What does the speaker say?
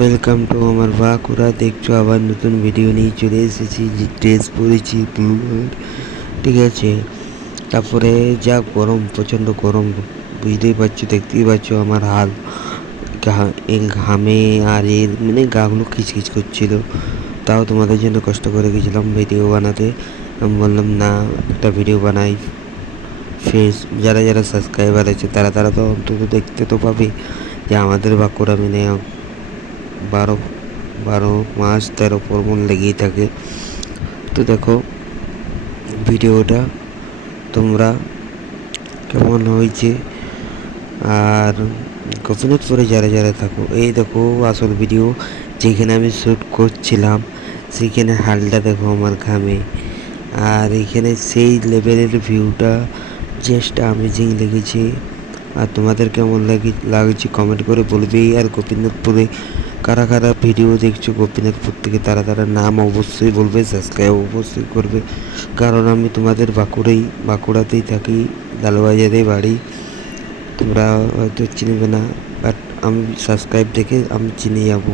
Welcome to আমার বাঁকুড়া। দেখছো আবার নতুন ভিডিও নিয়ে চলে এসেছি। যে ড্রেস পরেছি ব্লু, ঠিক আছে। তারপরে যা গরম, প্রচণ্ড গরম, বুঝতেই পারছো, দেখতেই পাচ্ছ আমার হাল, ঘামে আর এর মানে গাগুলো খিচখিচ করছিল। তাও তোমাদের জন্য কষ্ট করে গেছিলাম ভিডিও বানাতে। আমি বললাম না, একটা ভিডিও বানাই। ফেস যারা যারা সাবস্ক্রাইবার আছে তারা তারা তো অন্তত দেখতে তো পাবে যে আমাদের বাঁকুড়া মানে বারো বারো মাস 13 পার্বণ লেগেই থাকে। তো দেখো ভিডিওটা তোমরা কেমন হয়েছে। আর গোপীনাথপুরে যারা যারা থাকো, এই দেখো আসল ভিডিও যেখানে আমি শ্যুট করছিলাম সেইখানে হালটা দেখো আমার ঘামে। আর এখানে সেই লেভেলের ভিউটা জাস্ট অ্যামেজিং লেগেছে। আর তোমাদের কেমন লাগছে কমেন্ট করে বলবেই। আর গোপীনাথপুরে কারা কারা ভিডিও দেখছো গোপীনাথপুর থেকে, তারা তারা নাম অবশ্যই বলবে, সাবস্ক্রাইব অবশ্যই করবে। কারণ আমি তোমাদের বাঁকুড়াতেই থাকি, লালবাজারে বাড়ি। তোমরা হয়তো চিনবে না, বাট আমি সাবস্ক্রাইব দেখে আমি চিনে যাবো।